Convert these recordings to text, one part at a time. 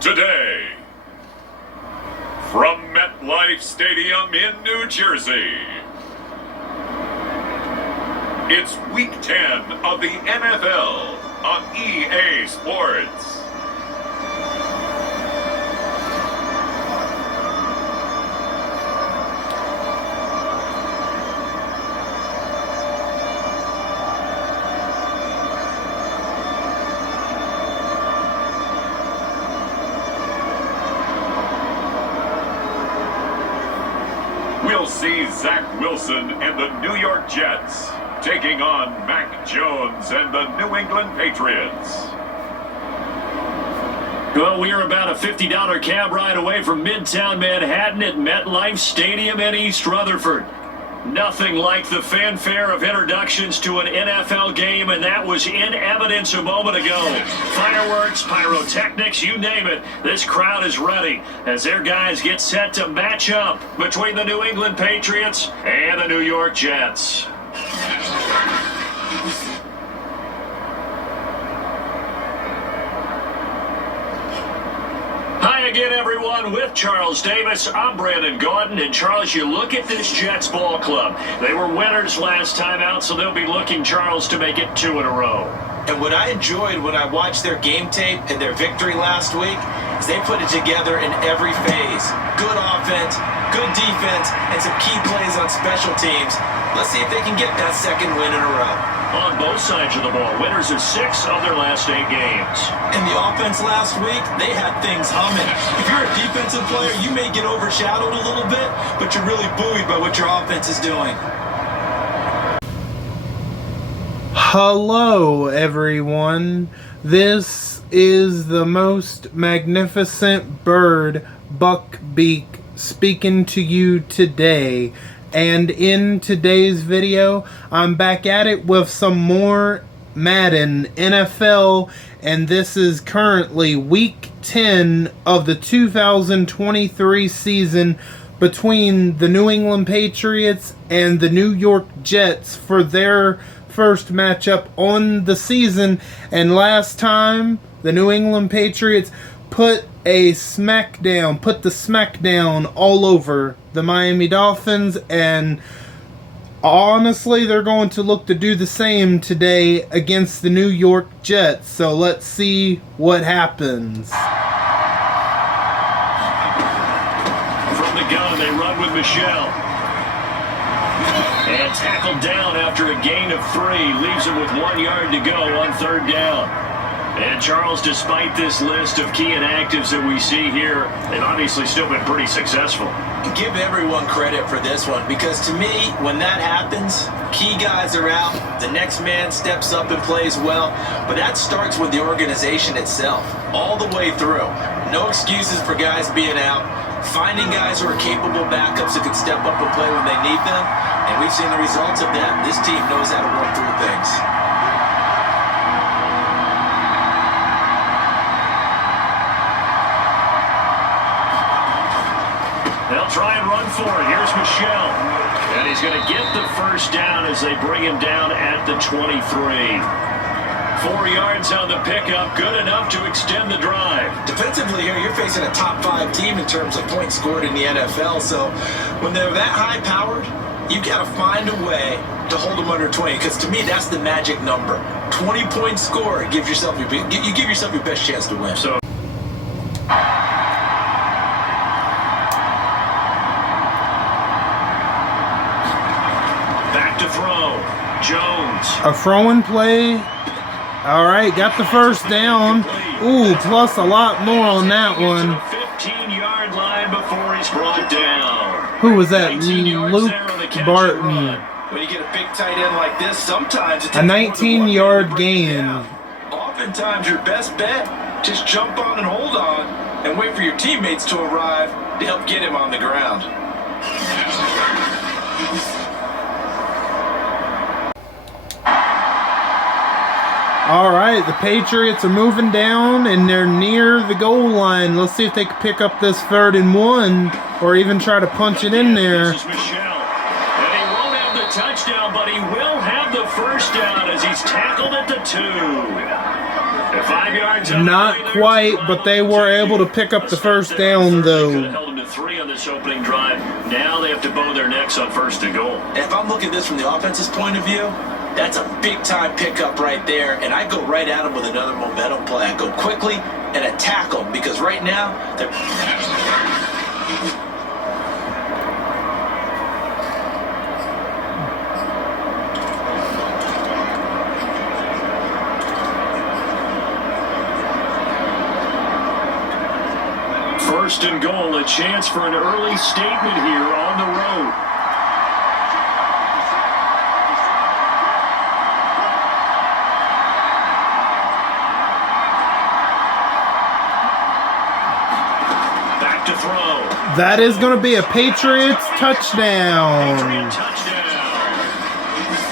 Today, from MetLife Stadium in New Jersey, it's Week 10 of the NFL on EA Sports. We'll see Zach Wilson and the New York Jets taking on Mac Jones and the New England Patriots. Well, we are about a $50 cab ride away from Midtown Manhattan at MetLife Stadium in East Rutherford. Nothing like the fanfare of introductions to an NFL game, and that was in evidence a moment ago. Fireworks, pyrotechnics, you name it. This crowd is ready as their guys get set to match up between the New England Patriots and the New York Jets. Hi again, everyone. With Charles Davis, I'm Brandon Gordon. And Charles, you look at this Jets ball club. They were winners last time out, so they'll be looking, Charles, to make it 2 in a row. And what I enjoyed when I watched their game tape and their victory last week is they put it together in every phase. Good offense, good defense, and some key plays on special teams. Let's see if they can get that second win in a row. On both sides of the ball, winners of 6 of their last 8 games. And the offense last week, they had things humming. If you're a defensive player, you may get overshadowed a little bit, but you're really buoyed by what your offense is doing. Hello, everyone. This is the most magnificent bird, Beak, speaking to you today. And in today's video, I'm back at it with some more Madden NFL, and this is currently Week 10 of the 2023 season between the New England Patriots and the New York Jets for their first matchup on the season. And last time, the New England Patriots put the smackdown all over the Miami Dolphins, and honestly, they're going to look to do the same today against the New York Jets. So let's see what happens. From the gun, they run with Michelle. And tackled down after a gain of 3, leaves him with 1 yard to go on 3rd down. And Charles, despite this list of key inactives that we see here, they've obviously still been pretty successful. Give everyone credit for this one, because to me, when that happens, key guys are out, the next man steps up and plays well, but that starts with the organization itself, all the way through. No excuses for guys being out, finding guys who are capable backups who can step up and play when they need them, and we've seen the results of that. This team knows how to work through things. They'll try and run for it. Here's Michelle. And he's going to get the first down as they bring him down at the 23. 4 yards on the pickup, good enough to extend the drive. Defensively here, you're facing a top 5 team in terms of points scored in the NFL, so when they're that high-powered, you've got to find a way to hold them under 20, because to me, that's the magic number. 20 points scored, you give yourself your best chance to win. So back to throw. Jones. A throwing play. All right, got the first down. Ooh, plus a lot more on that one. 15-yard line before he's brought down. Who was that? Luke Barton. When you get a big tight end like this, sometimes it's a 19-yard gain. Oftentimes, your best bet, just jump on and hold on and wait for your teammates to arrive to help get him on the ground. All right, the Patriots are moving down, and they're near the goal line. Let's see if they can pick up this 3rd and 1, or even try to punch it in there. This is Michelle. And he won't have the touchdown, but he will have the first down as he's tackled at the 2. 5 yards out of Not the way there. quite, but they were able to pick up the first down, They could have though. held them to 3 on this opening drive. Now they have to bow their necks on 1st and goal. And if I'm looking at this from the offense's point of view, that's a big-time pickup right there, and I go right at them with another momentum play. I go quickly and attack them because right now they're... First and goal, a chance for an early statement here on the road. Back to throw. That is going to be a Patriots touchdown Patriot touchdown.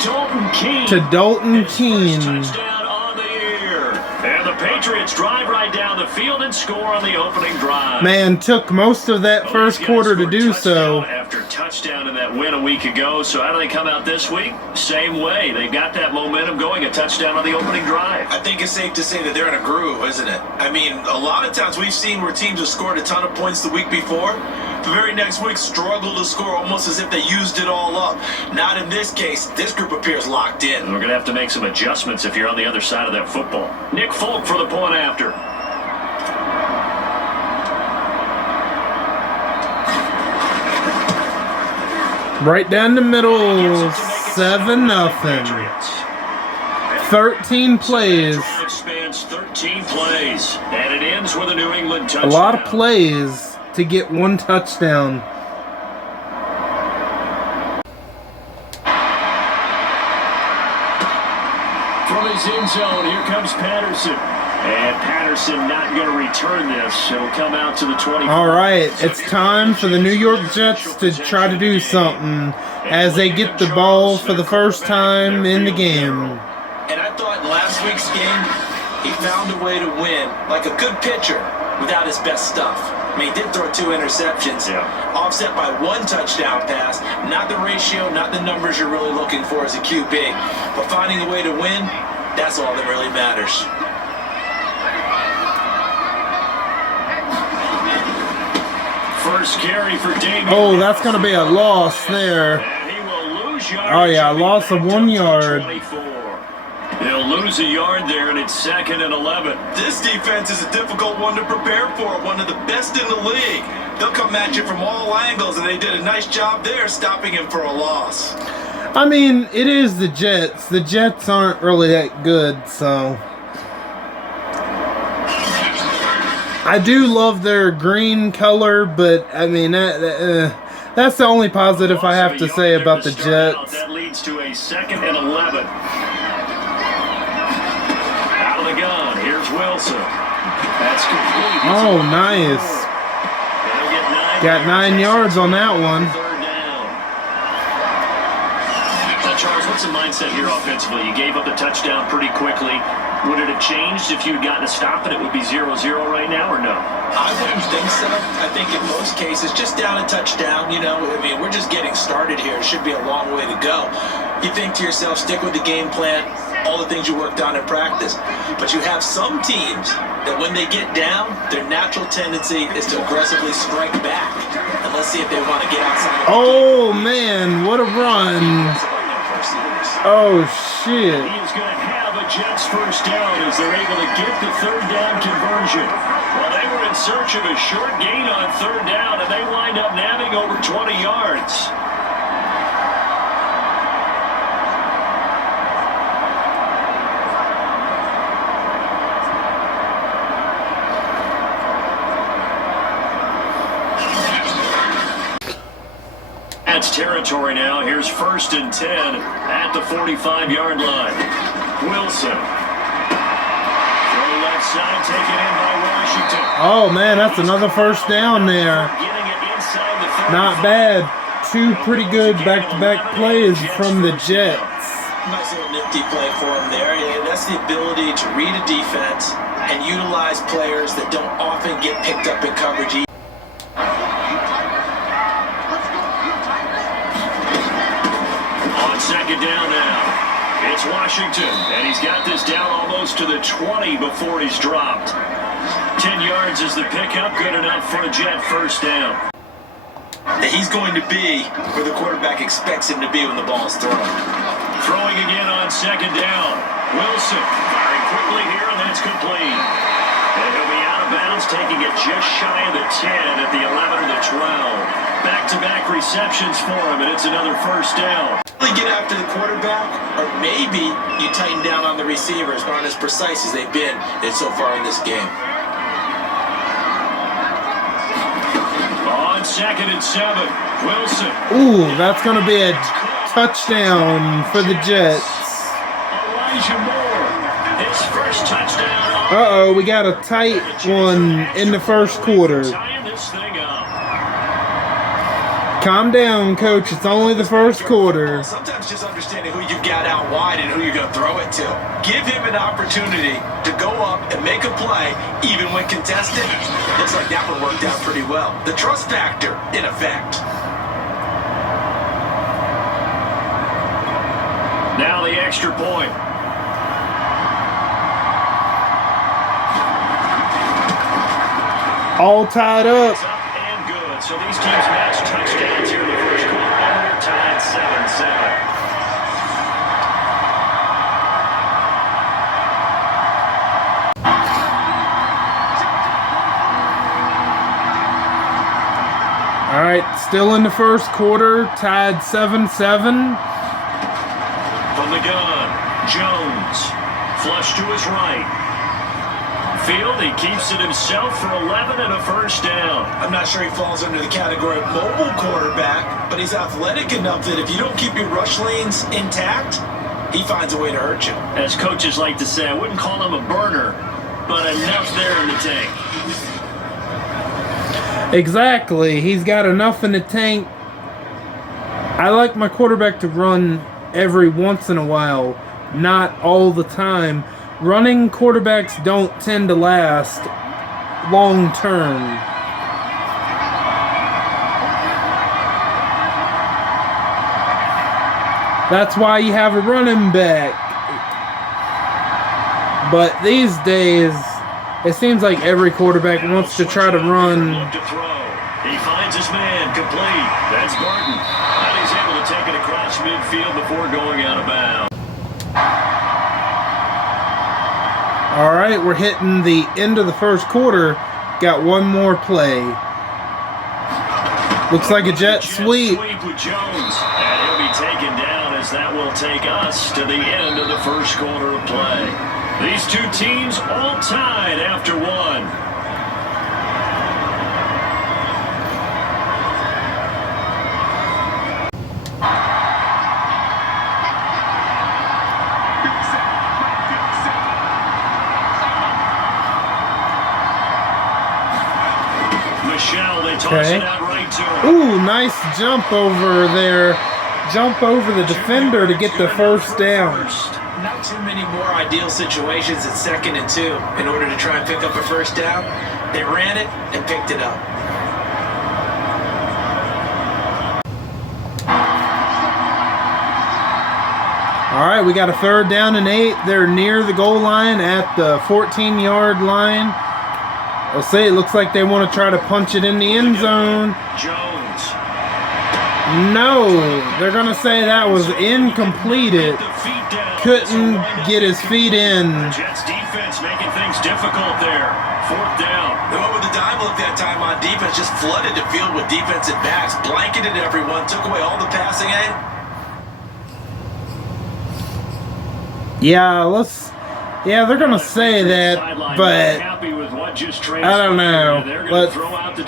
Dalton Keene. to Dalton His first Keene. touchdown on the year. And the Patriots drive right down the field and score on the opening drive. Man, took most of that first These guys quarter to scored do touchdown so. after touchdown in that win a week ago. So how do they come out this week? Same way. They got that momentum going. A touchdown on the opening drive. I think it's safe to say that they're in a groove, isn't it? I mean, a lot of times we've seen where teams have scored a ton of points the week before. The very next week struggle to score almost as if they used it all up. Not in this case. This group appears locked in. We're going to have to make some adjustments if you're on the other side of that football. Nick Folk for the point after. Right down the middle, Gets it to make it 7-0. Patriots. 13 plays. Drive spans 13 plays, and it ends with a New England A touchdown. lot of plays to get one touchdown. From his end zone, here comes Patterson. And Patterson not going to return this. It'll come out to the 20. All right, it's time for the New York Jets to try to do something as they get the ball for the first time in the game. And I thought in last week's game, he found a way to win like a good pitcher without his best stuff. I mean, he did throw 2 interceptions, offset by 1 touchdown pass. Not the ratio, not the numbers you're really looking for as a QB. But finding a way to win, that's all that really matters. First carry for Damian. Oh, that's going to be a loss there. And he will lose yardage. Oh, yeah, a and be loss of backed 1 up to yard. 24. They'll lose a yard there, and it's 2nd and 11. This defense is a difficult one to prepare for, one of the best in the league. They'll come at you from all angles, and they did a nice job there stopping him for a loss. I mean, it is the Jets. The Jets aren't really that good, so. I do love their green color, but I mean, that's the only positive I have to say about the Jets. That leads to a 2nd and 11. Out of the gun, here's Wilson. That's complete. Oh, nice. They'll get 9 Got 9 yards on that one. 3rd down. Now, Charles, what's the mindset here offensively? You gave up the touchdown pretty quickly. Would it have changed if you'd gotten a stop and it would be 0-0 right now, or no? I wouldn't think so. I think in most cases, just down a touchdown, you know, I mean, we're just getting started here. It should be a long way to go. You think to yourself, stick with the game plan, all the things you worked on in practice. But you have some teams that when they get down, their natural tendency is to aggressively strike back. And let's see if they want to get outside of the Oh, man, what a run. Oh, shit. He is going to have a Jets first down as they're able to get the 3rd down conversion. Well, they were in search of a short gain on 3rd down, and they wind up nabbing over 20 yards. That's territory now. Here's 1st and 10 at the 45-yard line. Wilson. Throw left side, taken in by Washington. Oh, man, that's another first down there. Getting it inside the 35. Not bad. 2 pretty good back-to-back plays from the Jets. Nice little nifty play for him there. Yeah, that's the ability to read a defense and utilize players that don't often get picked up in coverage. On 2nd down now. It's It's Washington, and he's got this down almost to the 20 before he's dropped. 10 yards is the pickup, good enough for a Jet first down. He's going to be where the quarterback expects him to be when the ball is thrown. Throwing again on second down. Wilson firing quickly here, and that's complete. And he'll be out of bounds, taking it just shy of the 10 at the 11 or the 12. Back-to-back receptions for him, and it's another first down. Really get after the quarterback, or maybe you tighten down on the receivers, aren't as precise as they've been so far in this game. On 2nd and 7, Wilson. Ooh, that's going to be a touchdown for the Jets. Elijah Moore, his first touchdown. Uh-oh, we got a tight one in the first quarter. Tying this thing up. Calm down, Coach. It's only the first quarter. Sometimes just understanding who you've got out wide and who you're going to throw it to. Give him an opportunity to go up and make a play, even when contested. Looks like that one worked out pretty well. The trust factor, in effect. Now the extra point. All tied up. It's up and good. So these teams match touchdowns here in the first quarter, and they're tied 7-7. All right, still in the first quarter, tied 7-7. From the gun, Jones. Flush to his right. Field, he keeps it himself for 11 and a first down. I'm not sure he falls under the category of mobile quarterback, but he's athletic enough that if you don't keep your rush lanes intact, he finds a way to hurt you. As coaches like to say, I wouldn't call him a burner, but enough there in the tank. Exactly. He's got enough in the tank. I like my quarterback to run every once in a while, not all the time. Running quarterbacks don't tend to last long term. That's why you have a running back. But these days, it seems like every quarterback wants to try to run. He finds his man complete. That's Barton. And he's able to take it across midfield before going out of bounds. All right, we're hitting the end of the first quarter. Got one more play. Looks like a jet sweep. With Jones. And he'll be taken down as that will take us to the end of the first quarter of play. These two teams all tied after one. Okay. Ooh, nice jump over there. Jump over the defender to get the first down. Not too many more ideal situations at 2nd and 2 in order to try and pick up a first down. They ran it and picked it up. All right, we got a 3rd down and 8. They're near the goal line at the 14-yard line. I'll say it looks like they want to try to punch it in the end zone. Jones. No, they're going to say that was incompleted. Couldn't get his feet in. Jets defense making things difficult there. 4th down. They went with the dime look that time on defense, just flooded the field with defensive backs, blanketed everyone, took away all the passing aid. Yeah, they're gonna say that, but I don't know.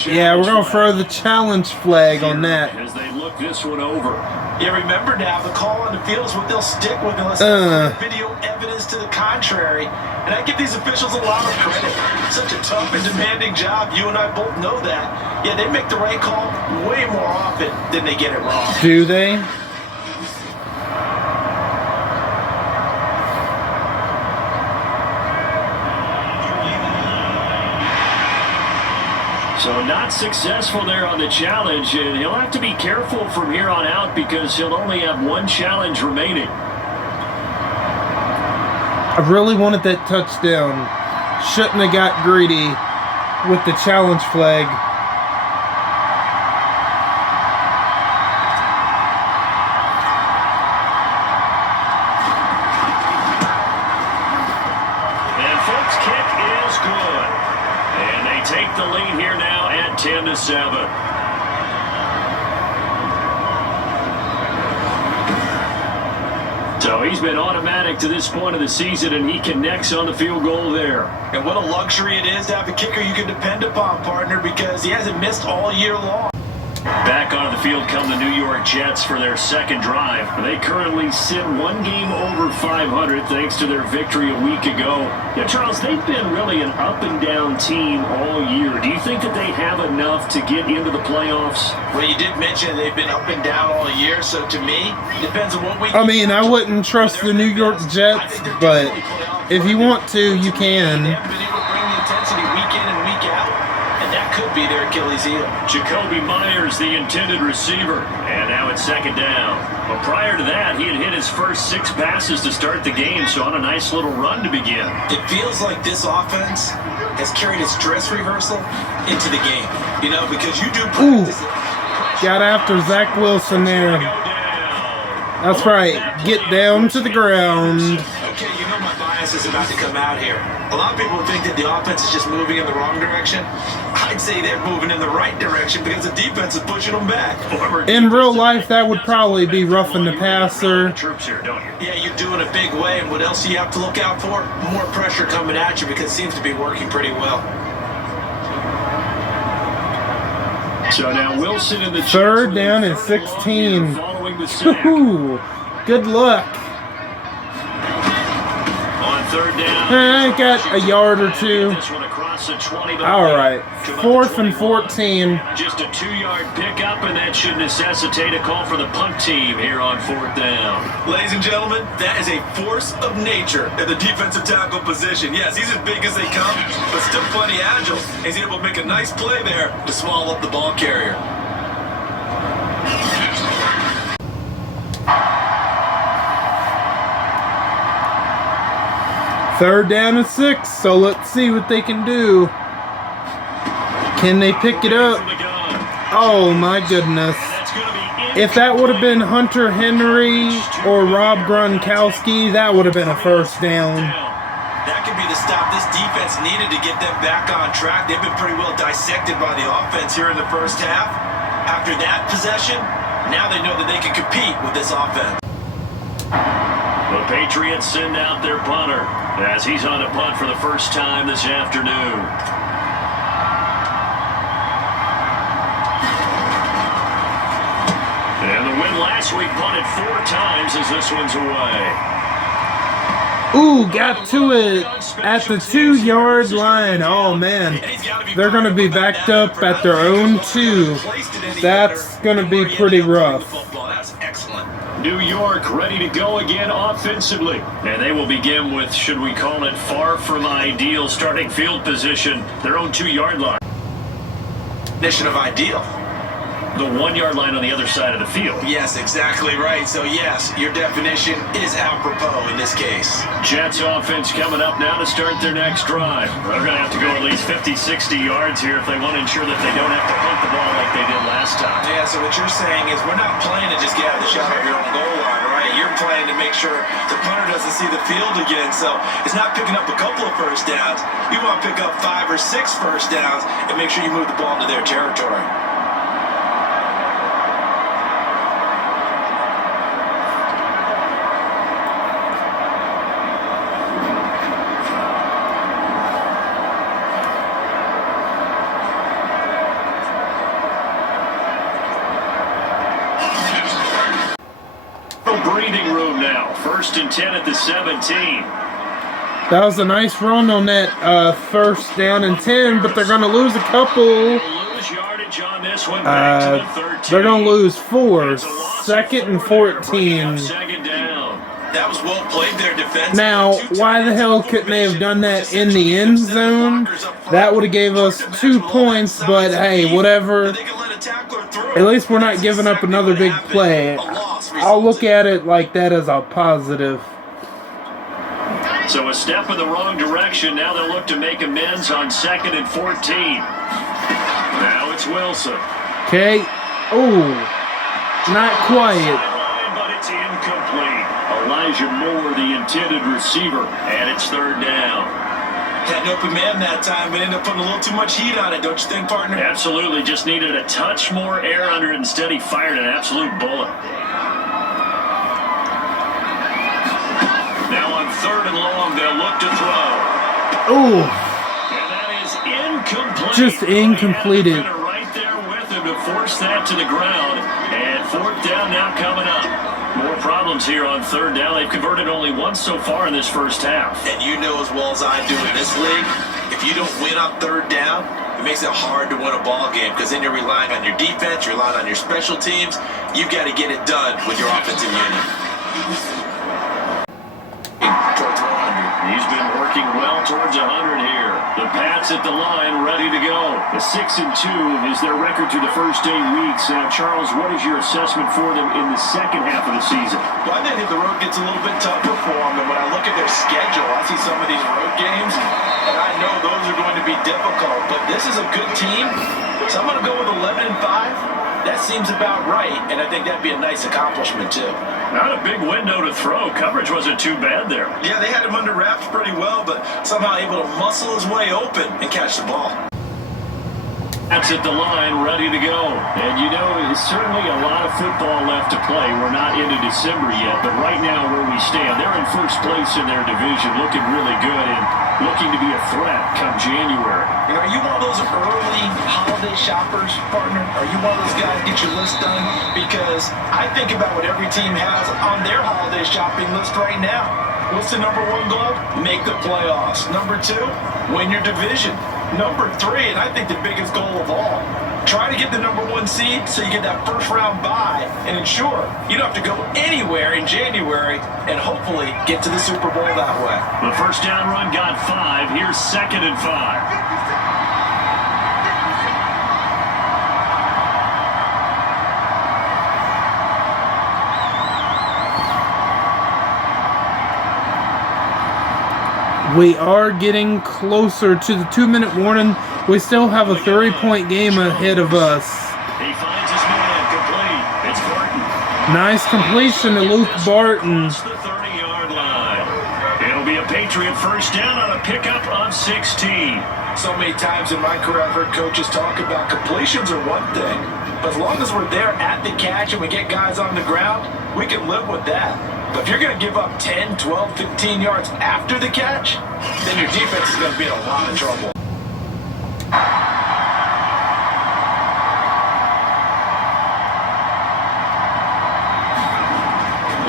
Yeah, we're gonna throw the challenge flag on that. As they look this one over. Yeah, remember now, the call on the field is what they'll stick with unless there's video evidence to the contrary. And I give these officials a lot of credit. Such a tough and demanding job. You and I both know that. Yeah, they make the right call way more often than they get it wrong. Do they? So not successful there on the challenge, and he'll have to be careful from here on out because he'll only have one challenge remaining. I really wanted that touchdown. Shouldn't have got greedy with the challenge flag. And Folks' kick is good. And they take the lead here now at 10-7. So he's been automatic to this point of the season, and he connects on the field goal there. And what a luxury it is to have a kicker you can depend upon, partner, because he hasn't missed all year long. Back onto the field come the New York Jets for their second drive. They currently sit one game over 500 thanks to their victory a week ago. Yeah, Charles, they've been really an up-and-down team all year. Do you think that they have enough to get into the playoffs? Well, you did mention they've been up and down all year, so to me, it depends on what week. I mean, I wouldn't trust the New York Jets, but if you want to, you can. They haven't been able to bring the intensity week in and week out, and that could be their Achilles heel. Jacoby Myers, the intended receiver, and now it's second down. But prior to that, he had hit his first 6 passes to start the game, so on a nice little run to begin. It feels like this offense has carried its dress rehearsal into the game, you know, because you do practice. Got after Zach Wilson there. That's right. Get down to the ground. Okay, you know my bias is about to come out here. A lot of people think that the offense is just moving in the wrong direction. I'd say they're moving in the right direction because the defense is pushing them back. In real life, that would probably be roughing the passer. Yeah, you're doing a big way, and what else do you have to look out for? More pressure coming at you because it seems to be working pretty well. So now Wilson in the Third down and 16. Following the sack. Ooh, good luck. On third down. I got a yard or two. This one across the 20. All right, 4th and 14. Just a 2-yard pickup, and that should necessitate a call for the punt team here on 4th down. Ladies and gentlemen, that is a force of nature at the defensive tackle position. Yes, he's as big as they come, but still plenty agile. He's able to make a nice play there to swallow up the ball carrier. Third down and 6, so let's see what they can do. Can they pick it up? Oh my goodness. If that would have been Hunter Henry or Rob Gronkowski, that would have been a first down. That could be the stop this defense needed to get them back on track. They've been pretty well dissected by the offense here in the first half. After that possession, now they know that they can compete with this offense. The Patriots send out their punter as he's on a punt for the first time this afternoon. And the win last week punted 4 times as this one's away. Ooh, got to it at the 2-yard line. Oh man, they're going to be backed up at their own 2. That's going to be pretty rough. New York ready to go again offensively. And they will begin with, should we call it, far from ideal starting field position, their own 2-yard line. Definition of ideal. The 1-yard line on the other side of the field. Yes, exactly right. So yes, your definition is apropos in this case. Jets offense coming up now to start their next drive. They're going to have to go at least 50, 60 yards here if they want to ensure that they don't have to punt the ball like they did last time. Yeah, so what you're saying is we're not playing to just get out of the shot of your own goal line, right? You're playing to make sure the punter doesn't see the field again. So it's not picking up a couple of first downs. You want to pick up 5 or 6 first downs and make sure you move the ball into their territory. Breathing room now. 1st and 10 at the 17. That was a nice run on that 1st down and 10, but they're going to lose a couple. Lose yardage on this one. Back to the 13. They're going to lose 4. 2nd and 14. Second down. That was well played there, defense. Now, why the hell couldn't they have done that in the end zone? That would have gave us 2 points, but hey, whatever. At least we're not giving up another big play. I'll look at it like that as a positive. So a step in the wrong direction. Now they'll look to make amends on 2nd and 14. Now it's Wilson. Okay. Oh, not quite. But it's incomplete. Elijah Moore, the intended receiver, and it's 3rd down. Had an open man that time, but ended up putting a little too much heat on it, don't you think, partner? Absolutely. Just needed a touch more air under it. Instead, he fired an absolute bullet. Now on 3rd and long, they'll look to throw. Oh. And that is incomplete. Just incompleted. Right there with him to force that to the ground. And 4th down now coming up. More problems here on 3rd down. They've converted only once so far in this first half. And you know as well as I do in this league, if you don't win on 3rd down, it makes it hard to win a ball game because then you're relying on your defense, you're relying on your special teams. You've got to get it done with your offensive unit. Towards 100. He's been working well towards 100 here. The Pats at the line, ready to go. The 6-2 is their record through the first 8 weeks. Charles, what is your assessment for them in the second half of the season? Well, I think the road gets a little bit tougher for them. And when I look at their schedule, I see some of these road games, and I know those are going to be difficult. But this is a good team, so I'm going to go with 11-5. That seems about right, and I think that'd be a nice accomplishment, too. Not a big window to throw. Coverage wasn't too bad there. Yeah, they had him under wraps pretty well, but somehow able to muscle his way open and catch the ball. That's at the line, ready to go. And you know, there's certainly a lot of football left to play. We're not into December yet, but right now where we stand, they're in first place in their division, looking really good and looking to be a threat come January. And are you one of those early holiday shoppers, partner? Are you one of those guys get your list done? Because I think about what every team has on their holiday shopping list right now. What's the number 1 goal? Make the playoffs. Number 2, win your division. Number 3, and I think the biggest goal of all, try to get the number 1 seed so you get that first round bye and ensure you don't have to go anywhere in January and hopefully get to the Super Bowl that way. The first down run got 5. Here's 2nd and 5. We are getting closer to the 2-minute warning. We still have a 3-point game ahead of us. He finds his man complete. It's Barton. Nice completion to Luke Barton. The 30-yard line. It'll be a Patriot first down on a pickup of 16. So many times in my career I've heard coaches talk about completions are one thing, but as long as we're there at the catch and we get guys on the ground, we can live with that. But if you're going to give up 10, 12, 15 yards after the catch, then your defense is going to be in a lot of trouble.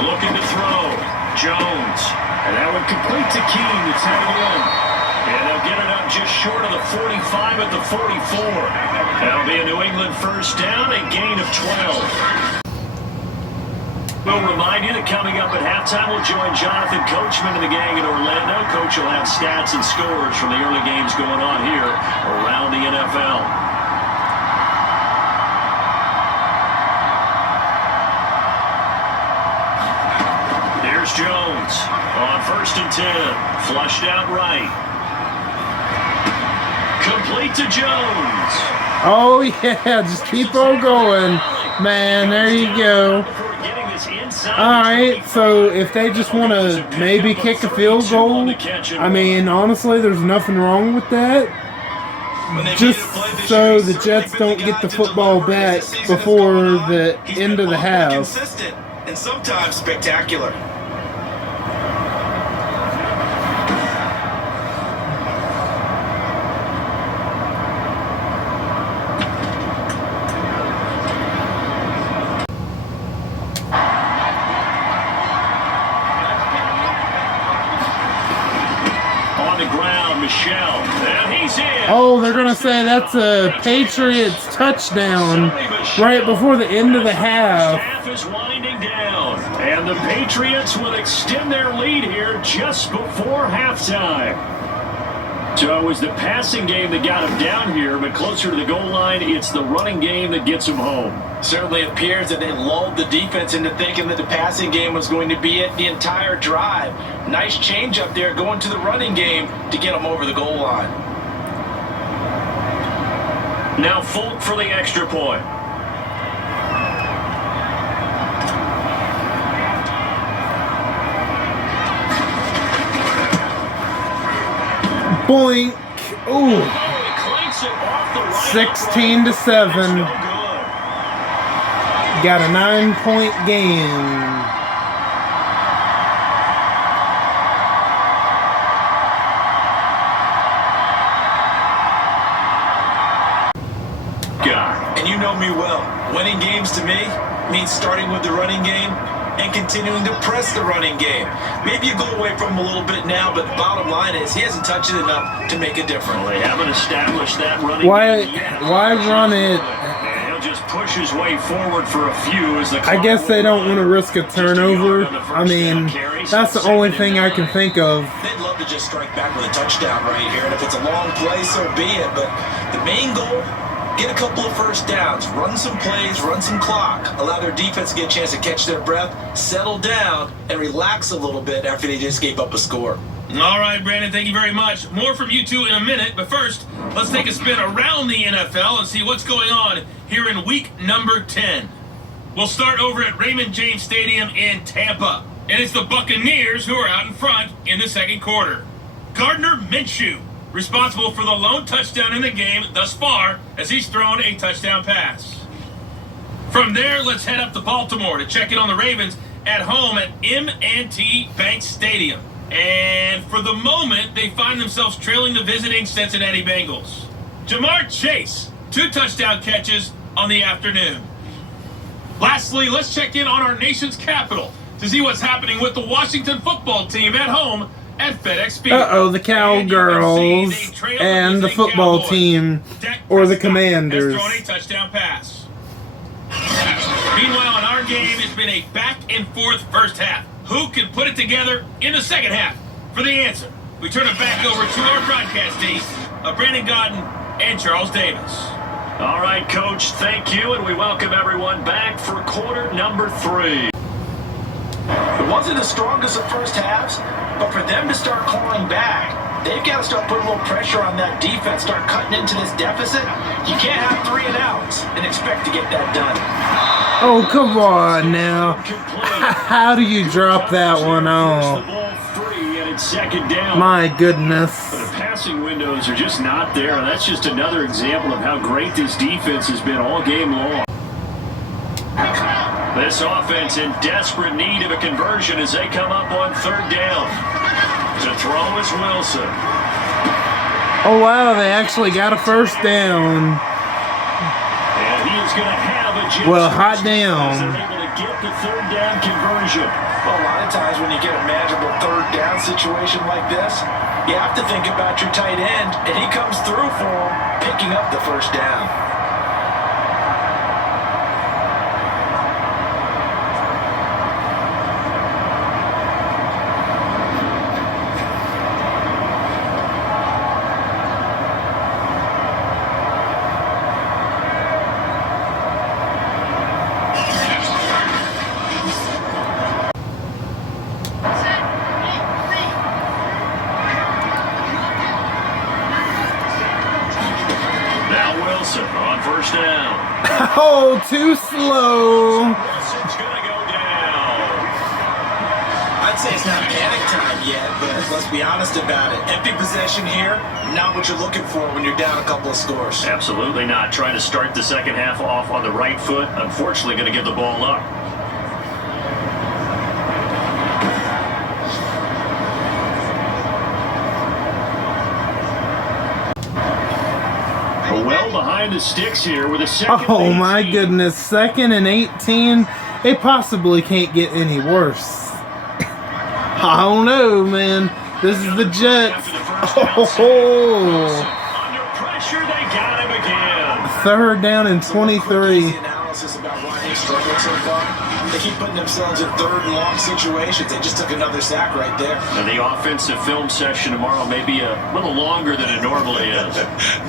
Looking to throw. Jones. And that would complete to Keene. It's heading in. And they'll get it up just short of the 45 at the 44. That'll be a New England first down, a gain of 12. We'll remind you that coming up at halftime, we'll join Jonathan Coachman and the gang in Orlando. Coach will have stats and scores from the early games going on here around the NFL. Here's Jones on 1st and 10. Flushed out right. Complete to Jones. Oh, yeah. Just keep on going. Man, there you go. Alright, so if they just want to maybe kick a field goal, I mean, honestly, there's nothing wrong with that. Just so the Jets don't get the football back before the end of the half. Consistent and sometimes spectacular. Oh, they're going to say that's a Patriots touchdown right before the end of the half. Half is winding down, and the Patriots will extend their lead here just before halftime. So it was the passing game that got him down here, but closer to the goal line, it's the running game that gets him home. Certainly appears that they lulled the defense into thinking that the passing game was going to be it the entire drive. Nice change up there going to the running game to get them over the goal line. Now Folk for the extra point. Boink. Ooh. 16-7. Got a 9-point game. And you know me well. Winning games to me means starting with the running game and continuing to press the running game. Maybe you go away from him a little bit now, but the bottom line is he hasn't touched it enough to make a difference. Well, they haven't established that running game yet. Why run it? And he'll just push his way forward for a few as the I guess they don't want to risk a turnover. I mean, that's the only thing I can think of. They'd love to just strike back with a touchdown right here, and if it's a long play, so be it. But the main goal, get a couple of first downs, run some plays, run some clock, allow their defense to get a chance to catch their breath, settle down, and relax a little bit after they just gave up a score. All right, Brandon, thank you very much. More from you two in a minute, but first, let's take a spin around the NFL and see what's going on here in week number 10. We'll start over at Raymond James Stadium in Tampa, and it's the Buccaneers who are out in front in the second quarter. Gardner Minshew, responsible for the lone touchdown in the game thus far as he's thrown a touchdown pass. From there, let's head up to Baltimore to check in on the Ravens at home at M&T Bank Stadium. And for the moment, they find themselves trailing the visiting Cincinnati Bengals. Jamar Chase, 2 touchdown catches on the afternoon. Lastly, let's check in on our nation's capital to see what's happening with the Washington football team at home at FedEx Field. Uh-oh, the Cowgirls and the football team, or the Commanders. Has thrown a touchdown pass. Meanwhile, in our game, it's been a back-and-forth first half. Who can put it together in the second half? For the answer, we turn it back over to our broadcast team of Brandon Godden and Charles Davis. All right, Coach, thank you, and we welcome everyone back for quarter number 3. It wasn't the strongest of first halves, but for them to start clawing back, they've got to start putting a little pressure on that defense, start cutting into this deficit. You can't have 3 and outs and expect to get that done. Oh, come on now. How do you drop that one off? Second down. My goodness. But the passing windows are just not there. That's just another example of how great this defense has been all game long. This offense in desperate need of a conversion as they come up on third down. To throw is Wilson. Oh, wow, they actually got a first down. And he is going to have a well, hot down. They're able to get the third down conversion. Well, a lot of times when you get a manageable third down situation like this, you have to think about your tight end, and he comes through for him, picking up the first down. On first down. Oh, too slow. Wilson's going to go down. I'd say it's not panic time yet, but let's be honest about it. Empty possession here, not what you're looking for when you're down a couple of scores. Absolutely not. Trying to start the second half off on the right foot. Unfortunately, going to give the ball up. Well behind the sticks here with a second. Oh my goodness, 2nd and 18. It possibly can't get any worse. I don't know, man. This is the Jets. Oh. Under pressure, they got him again. 3rd down and 23. analysis about why they struggled so far? They keep putting themselves in third and long situations. They just took another sack right there. And the offensive film session tomorrow may be a little longer than it normally is.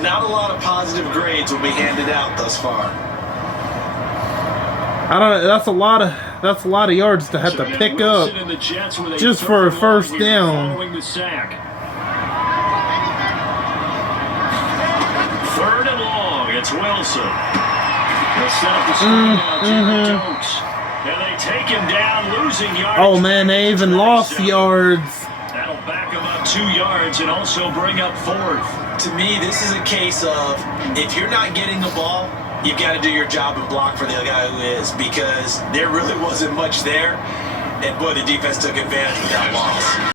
Not a lot of positive grades will be handed out thus far. I don't know. That's a lot of yards to have to pick up just for a first down. Following the sack. Third and long. It's Wilson. They'll set up the screen now. Jared Stokes. And they take him down, losing yards. Oh man, they even lost yards. That'll back him up 2 yards and also bring up fourth. To me, this is a case of if you're not getting the ball, you've got to do your job and block for the guy who is, because there really wasn't much there. And boy, the defense took advantage of that loss.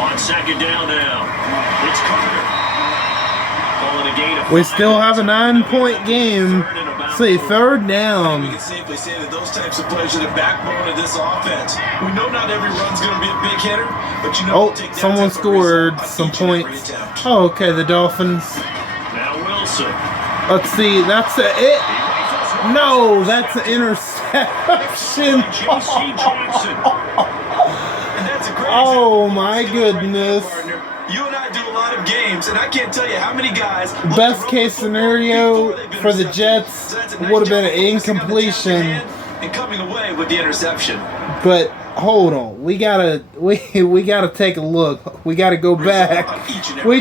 On second down now, it's Carter. Calling a gain of We 5. still have a 9-point game. See, third down. We can safely say that those types of plays are the backbone of this offense. We know not every run's going to be a big hitter, but you know Oh, we'll take that someone type of scored result on some each and every points. attempt. Oh, okay, the Dolphins. Now Wilson. Let's see, that's it. No, that's an interception. J.C. Jackson. And that's a great Oh, example of my skills right there, goodness. partner. You and I do a lot of games, and I can't tell you how many guys. look Best to run case the football scenario before they've been for the intercepted. Jets So that's a nice would have been job an of focusing on the task at incompletion. hand and coming away with the interception. But hold on, we gotta take a look. We gotta go back. We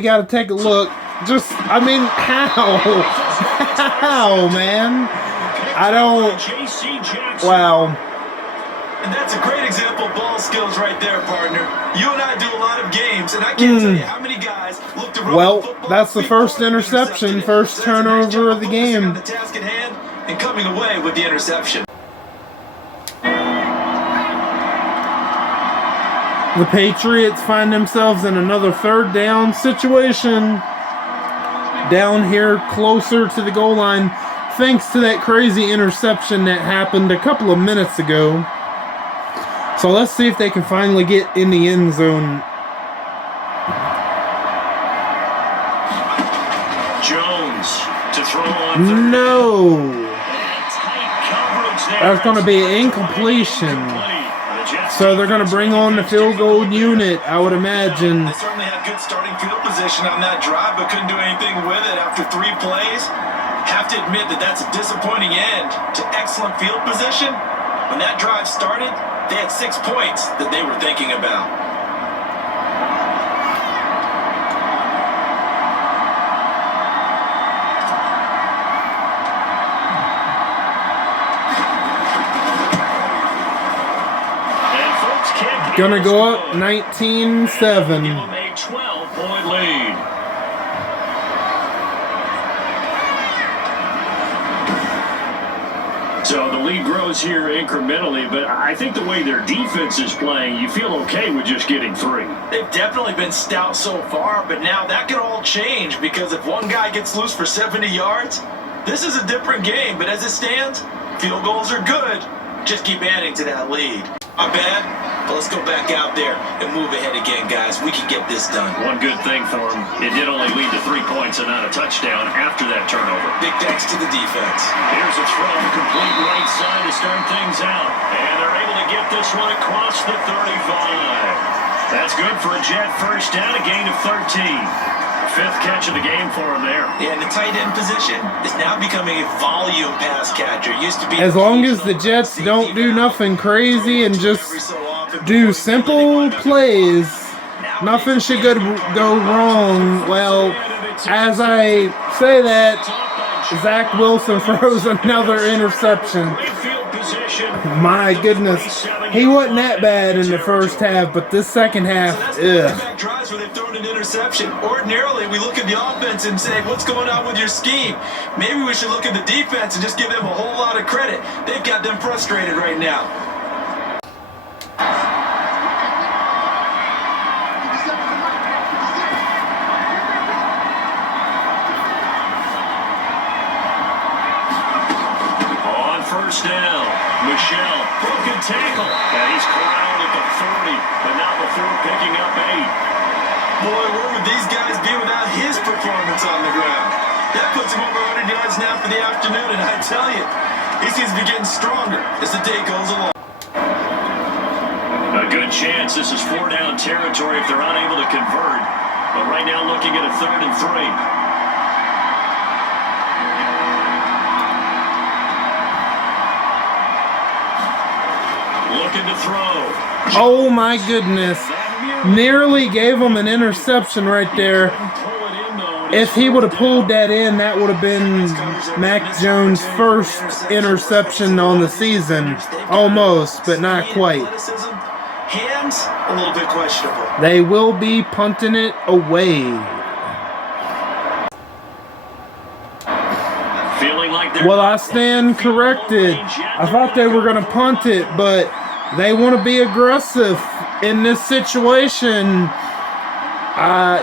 gotta take a look. How? How, man? I don't. J.C. Jackson. Wow. And that's a great example of ball skills right there, partner. You and I do a lot of games, and I can't tell you how many guys look to run Well, the football that's the before first they've been interception, intercepted. first So that's a nice turnover job of the focusing game. on the task at hand and coming away with the interception. The Patriots find themselves in another third down situation. Down here, closer to the goal line, thanks to that crazy interception that happened a couple of minutes ago. So let's see if they can finally get in the end zone. Jones to throw on third. No. Tight coverage there. That's going to be an incompletion. The Jets So they're going to bring on the field goal unit, I would imagine. They certainly had good starting field position on that drive, but couldn't do anything with it after 3 plays. Have to admit that that's a disappointing end to excellent field position. When that drive started, they had 6 points that they were thinking about. And folks can't Gonna go up Give 19-7. them a 12-point lead. So the lead grows here incrementally, but I think the way their defense is playing, you feel okay with just getting 3. They've definitely been stout so far, but now that could all change because if one guy gets loose for 70 yards, this is a different game. But as it stands, field goals are good. Just keep adding to that lead. Not bad, but let's go back out there and move ahead again, guys. We can get this done. One good thing for them, it did only lead to 3 points and not a touchdown after that turnover. Big thanks to the defense. Here's a throw, complete right side to start things out. And they're able to get this one across the 35. That's good for a Jet first down, a gain of 13. 5th catch of the game for him there. Yeah, and the tight end position is now becoming a volume pass catcher. Used to be As long as the Jets don't do nothing crazy and just do simple plays, nothing should go wrong. Well, as I say that, Zach Wilson throws another interception. My goodness. He wasn't that bad in the first half, but this second half, back drives where they've thrown an interception. Ordinarily, we look at the offense and say, what's going on with your scheme? Maybe we should look at the defense and just give them a whole lot of credit. They've got them frustrated right now. On first down, Michelle, broken tackle. And he's corralled at the 40, but not before picking up 8. Boy, where would these guys be without his performance on the ground? That puts him over 100 yards now for the afternoon, and I tell you, he seems to be getting stronger as the day goes along. A good chance this is 4-down territory if they're unable to convert. But right now looking at a 3rd and 3. Looking to throw. Oh my goodness. Nearly gave him an interception right there. If he would have pulled that in, that would have been Mac Jones' first interception on the season. Almost, but not quite. Hands, a little bit questionable. They will be punting it away. Feeling like Well, I stand corrected. I thought they were going to punt it, but they want to be aggressive in this situation.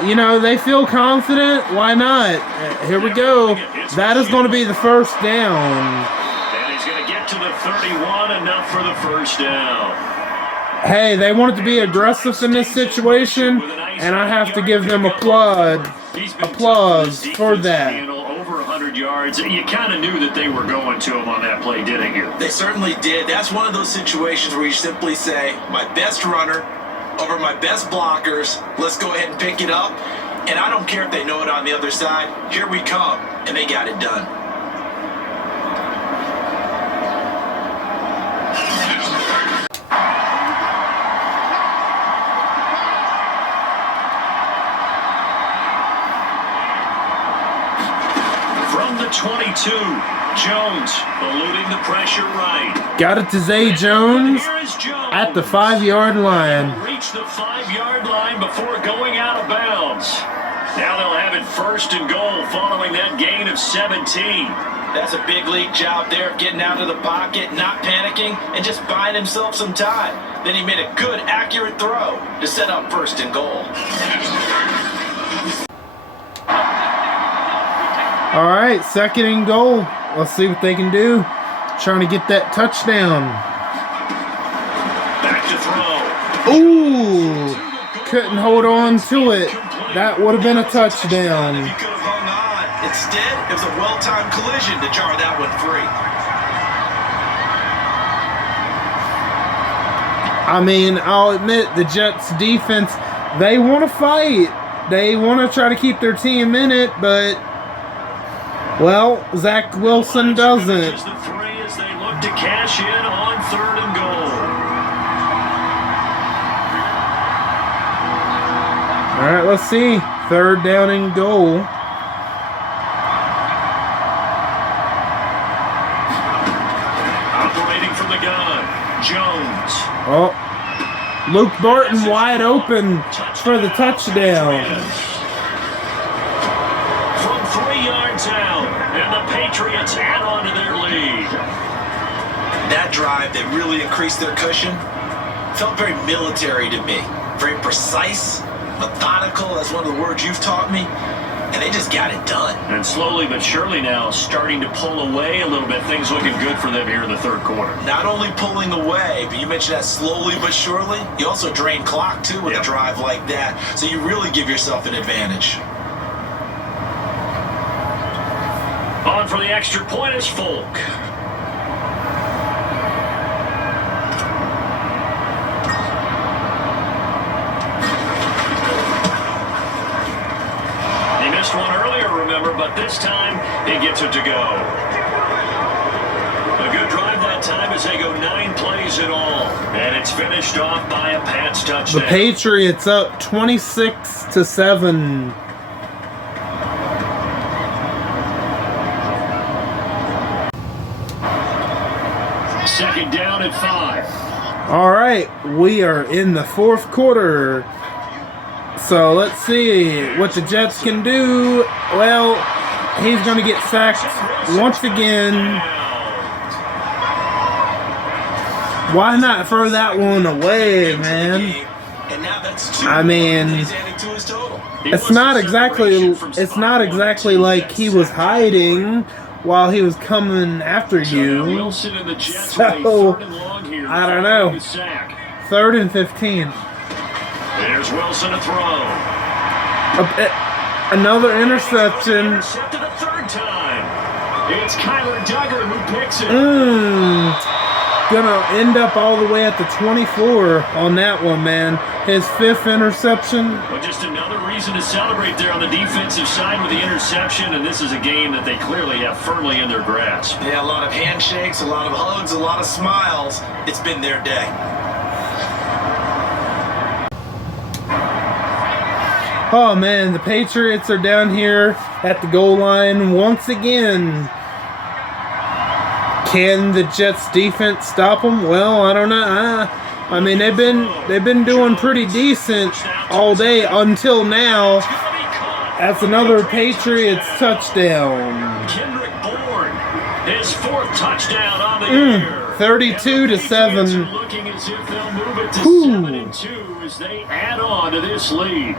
You know, they feel confident. Why not? Here we go. That is going to be the first down. And he's going to get to the 31, enough for the first down. Hey, they wanted to be aggressive in this situation, and I have to give them applause for that. Over 100 yards. You kind of knew that they were going to him on that play, didn't you? They certainly did. That's one of those situations where you simply say, my best runner over my best blockers. Let's go ahead and pick it up. And I don't care if they know it on the other side. Here we come. And they got it done. From the 22, Jones eluding the pressure right. Got it to Zay Jones Here is Jones. at the 5-yard line. Reach the 5-yard line before going out of bounds. Now they'll have it 1st and goal following that gain of 17. That's a big league job there of getting out of the pocket, not panicking, and just buying himself some time. Then he made a good, accurate throw to set up 1st and goal. All right, 2nd and goal. Let's see what they can do. Trying to get that touchdown. Back to throw. Ooh, couldn't hold on to it. That would have been a touchdown. If he could have hung on. Instead, it was a well-timed collision to jar that one free. I mean, I'll admit the Jets defense, they want to fight. They want to try to keep their team in it, but, well, Zach Wilson doesn't. The 3 as they look to cash in on 3rd and goal. All right, let's see. 3rd down and goal. Operating from the gun, Jones. Oh, Luke Barton wide open for the touchdown. From 3 yards out, and the Patriots add on to their lead. That drive that really increased their cushion felt very military to me. Very precise, methodical, that's one of the words you've taught me. And they just got it done. And slowly but surely now starting to pull away a little bit. Things looking good for them here in the 3rd quarter. Not only pulling away, but you mentioned that slowly but surely. You also drain clock, too, with a drive like that. So you really give yourself an advantage. On for the extra point is Folk. He missed one earlier, remember, but this time he gets it to go. A good drive that time as they go 9 plays in all. And it's finished off by a Pats touchdown. The Patriots up 26-7. Second down and 5. All right, we are in the 4th quarter. So let's see what the Jets can do. Well, he's going to get sacked once again. Why not throw that one away, man? I mean, it's not exactly like he was hiding while he was coming after you. So, I don't know. 3rd and 15. There's Wilson to throw. Another interception. Intercepted a third time. It's Kyler Duggar who picks it. Gonna end up all the way at the 24 on that one, man. His 5th interception. But just another reason to celebrate there on the defensive side with the interception, and this is a game that they clearly have firmly in their grasp. Yeah, a lot of handshakes, a lot of hugs, a lot of smiles. It's been their day. Oh man, the Patriots are down here at the goal line once again. Can the Jets defense stop them? Well, I don't know. I mean, they've been doing pretty decent all day until now. That's another Patriots touchdown. Kendrick Bourne, his 4th touchdown on the year. 32-7. Looking as if they'll move it to 7-2 as they add on to this lead.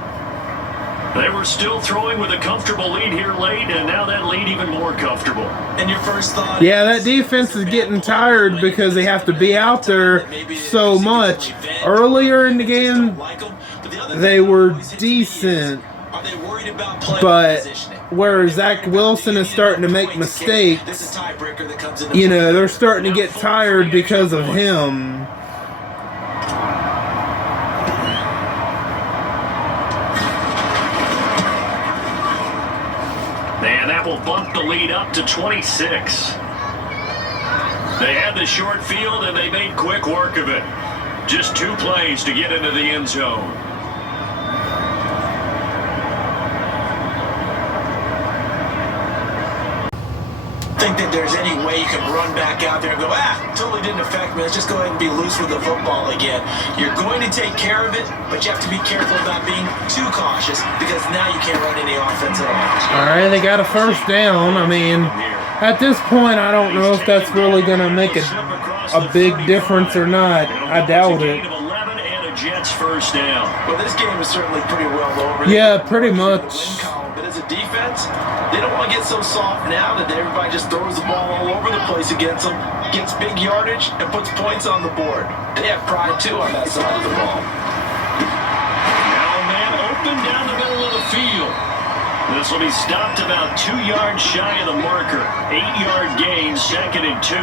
They were still throwing with a comfortable lead here late, and now that lead even more comfortable. And your first thought? Yeah, that defense is getting tired because they have to be out there so much. Earlier in the game, they were decent, but where Zach Wilson is starting to make mistakes, you know, they're starting to get tired because of him. And that will bump the lead up to 26. They had the short field, and they made quick work of it. Just 2 plays to get into the end zone. Think that there's any way you can run back out there and go, totally didn't affect me. Let's just go ahead and be loose with the football again. You're going to take care of it, but you have to be careful about being too cautious because now you can't run any offense at all. All right, they got a first down. I mean, at this point, I don't know if that's really going to make a big difference or not. I doubt it. Jets first down. Well, this game is certainly pretty well over. Yeah, pretty much. But as a defense, they don't want to get so soft now that everybody just throws the ball all over the place against them, gets big yardage, and puts points on the board. They have pride, too, on that side of the ball. Now a man open down the middle of the field. This will be stopped about 2 yards shy of the marker. 8-yard gain, 2nd and 2.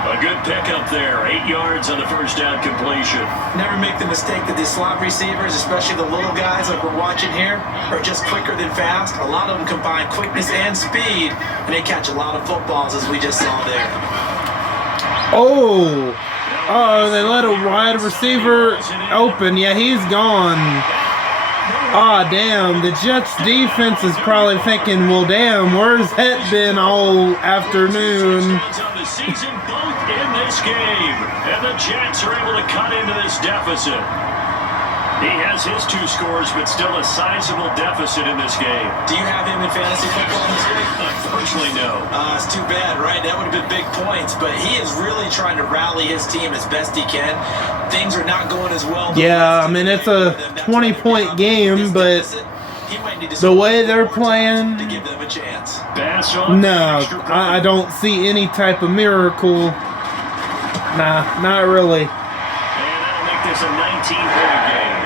A good pickup there. 8 yards on the first down completion. Never make the mistake that these slot receivers, especially the little guys like we're watching here, are just quicker than fast. A lot of them combine quickness and speed, and they catch a lot of footballs, as we just saw there. Oh, they let a wide receiver open. Yeah, he's gone. Damn. The Jets defense is probably thinking, well, damn, where's that been all afternoon? In this game, and the Jets are able to cut into this deficit. He has his 2 scores, but still a sizable deficit in this game. Do you have him in fantasy football this week? Unfortunately, no. It's too bad, right? That would have been big points, but he is really trying to rally his team as best he can. Things are not going as well. Yeah, I mean, it's a 20-point game, but the way they're playing, to give them a chance. No, I don't see any type of miracle. Nah, not really. And that'll make this a 19-point game.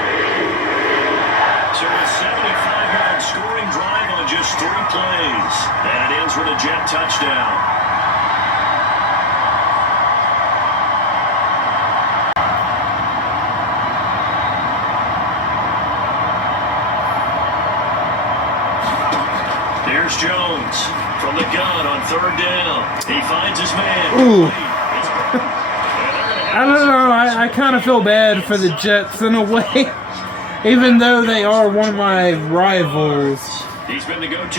So a 75-yard scoring drive on just 3 plays. And it ends with a Jet touchdown. Here's Jones from the gun on 3rd down. He finds his man. Ooh. I don't know. I kind of feel bad for the Jets in a way. Even though they are one of my rivals.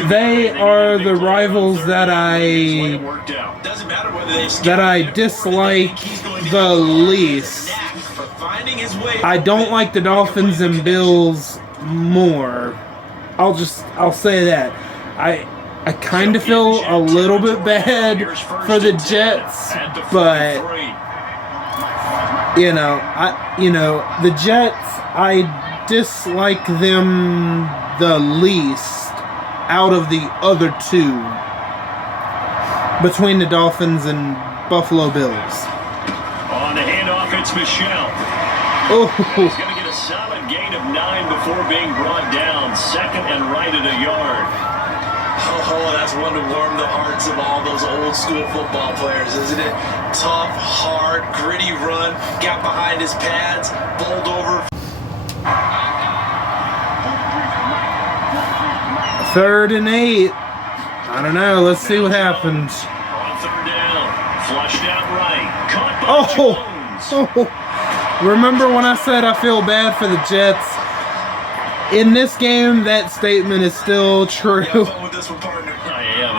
They are the rivals that I dislike the least. I don't like the Dolphins and Bills more. I'll say that. I kind of feel a little bit bad for the Jets, but the Jets, I dislike them the least out of the other 2 between the Dolphins and Buffalo Bills. On the handoff, it's Michelle. Oh. He's going to get a solid gain of 9 before being brought down. 2nd and right at a yard. Oh, that's one to warm the hearts of all those old school football players, isn't it? Tough, hard, gritty run, got behind his pads, bowled over. 3rd and 8. I don't know. Let's see what happens. On 3rd down, flushed out right, caught by Jones. Remember when I said I feel bad for the Jets? In this game, that statement is still true. Have fun with this one, partner.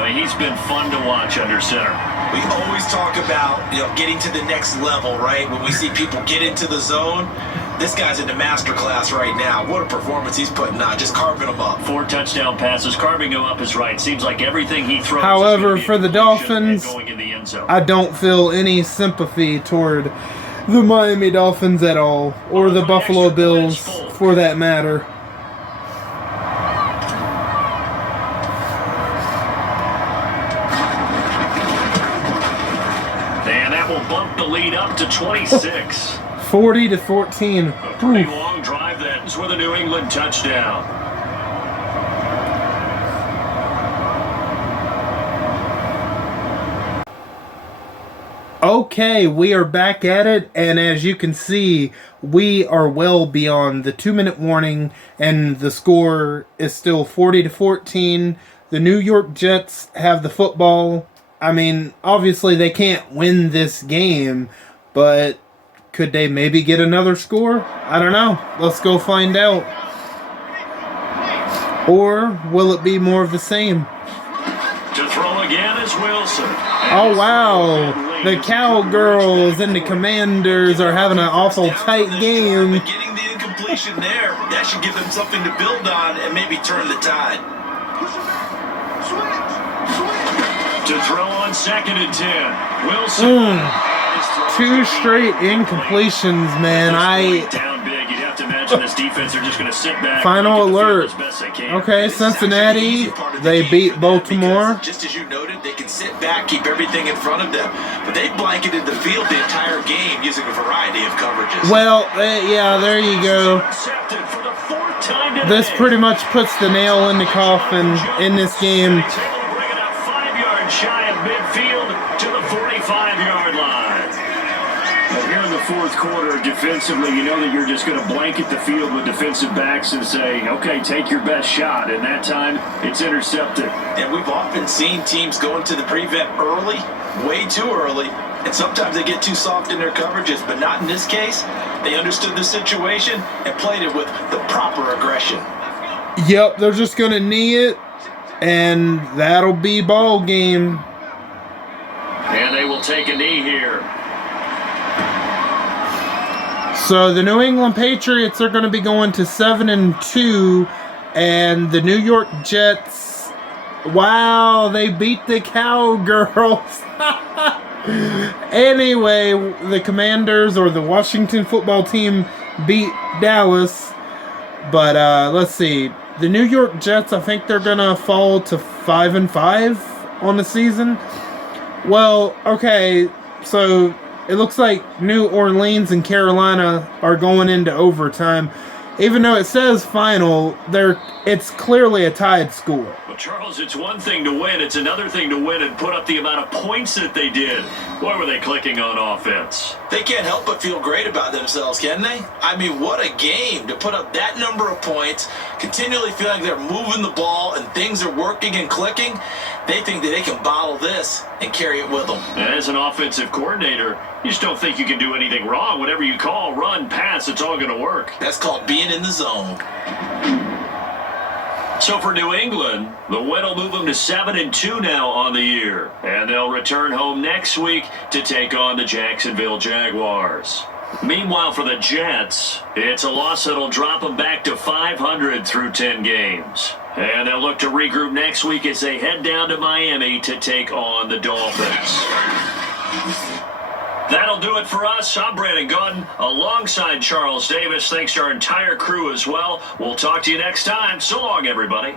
He's been fun to watch under center. We always talk about, getting to the next level, right? When we see people get into the zone, this guy's in the master class right now. What a performance he's putting on, just carving them up. 4 touchdown passes, carving him up is right. Seems like everything he throws. However, for the Dolphins, going in the end zone. I don't feel any sympathy toward the Miami Dolphins at all, or the Buffalo Bills, for that matter. And that will bump the lead up to 26. 40-14. A pretty long drive that ends with a New England touchdown. Okay, we are back at it, and as you can see, we are well beyond the 2-minute warning, and the score is still 40-14. The New York Jets have the football. I mean, obviously they can't win this game, but could they maybe get another score? I don't know. Let's go find out. Or will it be more of the same? To throw again is Wilson. Oh, wow. The Cowgirls and the Commanders are having an awful tight game. Getting the incompletion there, that should give them something to build on and maybe turn the tide. To throw on 2nd and 10. Wilson. 2 straight incompletions, man. Down big. You'd have to imagine this defense are just going to sit back. Final and alert. as best they can. Okay, Cincinnati, they beat Baltimore. Just as you noted, they can sit back, keep everything in front of them. But they blanketed the field the entire game using a variety of coverages. Well, yeah, there you go. Intercepted for the 4th time today. This pretty much puts the nail in the coffin in this game. He's able to bring it up 5 yards shy of midfield to the 45-yard line. But here in the 4th quarter, defensively, you know that you're just going to blanket the field with defensive backs and say, okay, take your best shot. And that time, it's intercepted. And we've often seen teams go into the prevent early, way too early, and sometimes they get too soft in their coverages, but not in this case. They understood the situation and played it with the proper aggression. Yep, they're just going to knee it, and that'll be ball game. And they will take a knee here. So the New England Patriots are going to be going to 7-2, and the New York Jets, wow, they beat the Cowgirls. Anyway, the Commanders, or the Washington football team, beat Dallas. But let's see, the New York Jets, I think they're going to fall to 5-5 on the season. Well, okay, so it looks like New Orleans and Carolina are going into overtime. Even though it says final, it's clearly a tied score. Well, Charles, it's one thing to win. It's another thing to win and put up the amount of points that they did. Boy, were they clicking on offense. They can't help but feel great about themselves, can they? I mean, what a game to put up that number of points, continually feeling they're moving the ball and things are working and clicking. They think that they can bottle this and carry it with them. And as an offensive coordinator, you just don't think you can do anything wrong. Whatever you call, run, pass, it's all going to work. That's called being in the zone. So for New England, the win will move them to 7-2 now on the year. And they'll return home next week to take on the Jacksonville Jaguars. Meanwhile, for the Jets, it's a loss that'll drop them back to 500 through 10 games. And they'll look to regroup next week as they head down to Miami to take on the Dolphins. That'll do it for us. I'm Brandon Gaudin alongside Charles Davis. Thanks to our entire crew as well. We'll talk to you next time. So long, everybody.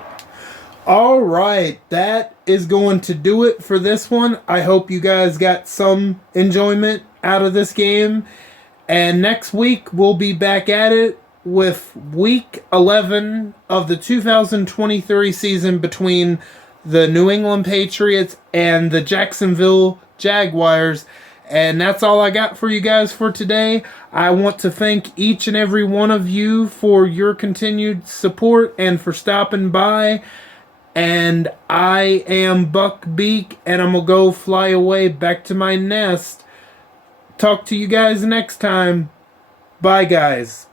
All right, that is going to do it for this one. I hope you guys got some enjoyment out of this game. And next week, we'll be back at it with Week 11 of the 2023 season between the New England Patriots and the Jacksonville Jaguars. And that's all I got for you guys for today. I want to thank each and every one of you for your continued support and for stopping by. And I am Buck Beak, and I'm going to go fly away back to my nest. Talk to you guys next time. Bye, guys.